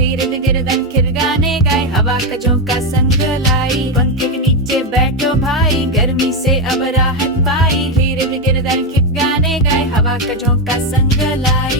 इर्द गिर्द फिर गाने गाए, हवा का झोंका संग लाई। पंखे के नीचे बैठो भाई, गर्मी से अब राहत पाई। इर्द गिर्द फिर गाने गाए, हवा का झोंका संग लाई।